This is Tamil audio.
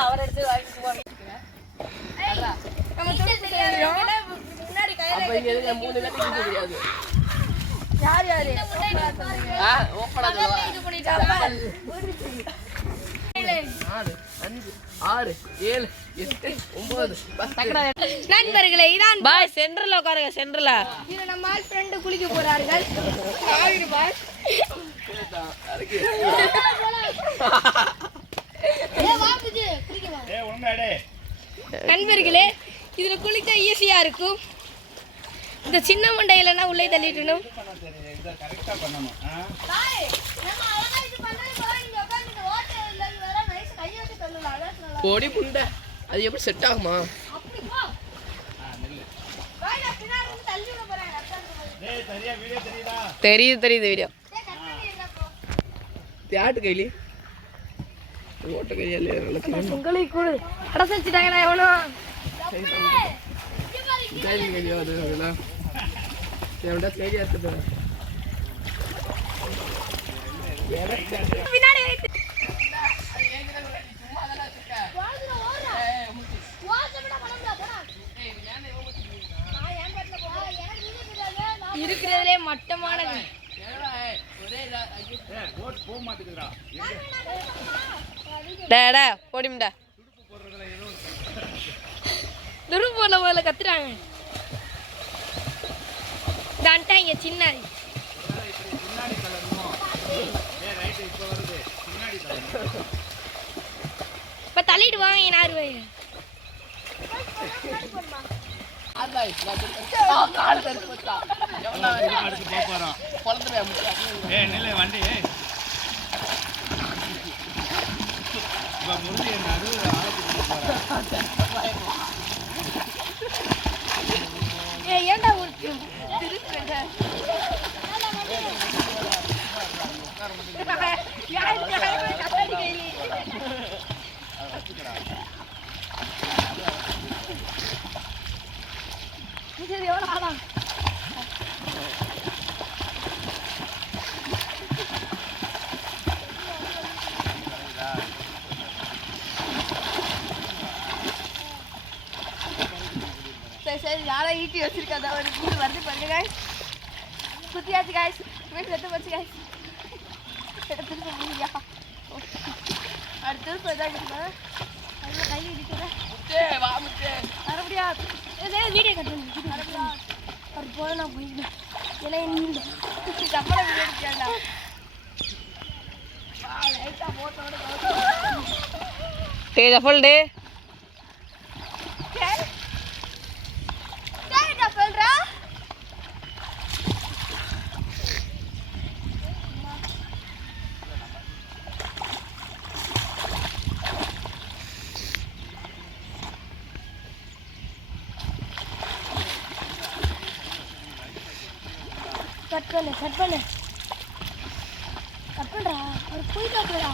அவர் எடுத்து வாங்கிட்டு யார் யாரு 4 5 6 7 8 9 நண்பர்களே இதான் பாய் சென்டர்ல உட்காருங்க சென்டர்ல இது நம்ம ஃப்ரெண்ட் குளிக்க போறார்கள் பாய் நண்பர்களே இதுல குளிக்க ஈஸியா இருக்கும் இந்த சின்ன மண்டையிலனா உள்ளே தள்ளிட்டணும் போடி புண்டை அது எப்படி செட் ஆகுமா தெரியுது வீடியோ தியாட்டு கையிலே ஓட்ட கையாலே உங்களை கூட அடச்சிட்டாங்க எவனோ கையிலே வருதுல எவன்டா கையில எடுத்து பின்னாடி இருக்கிறதுலே மட்டமானது போடிம்டா துரு போல போல கத்துறாங்க தான்ட்டாங்க சின்ன இப்ப தள்ளிட்டு வாங்க நாரு வண்டி ஏன்டா சரி யாரா ஈட்டி வச்சிருக்காதா ஒரு வீடு வந்து பாருங்க गाइस குத்தியாச்சு गाइस மேல எடுத்து வச்சு गाइस எடுத்து போறியா அடுத்து போதாங்க அதுல கை இடிக்குற முட்டே வா முட்டே அரபடியா ஏதே வீடியோ கட்டணும் அரபடியா ஒரு போல நான் போயிடுறேன் ஏனா நீங்க கப்பல வீடியோ எடுக்கறடா லைட்டா போட்டோட तेज फुल डे कट பண்ணு கட் பண்றா ஒரு போய் காட்டுடா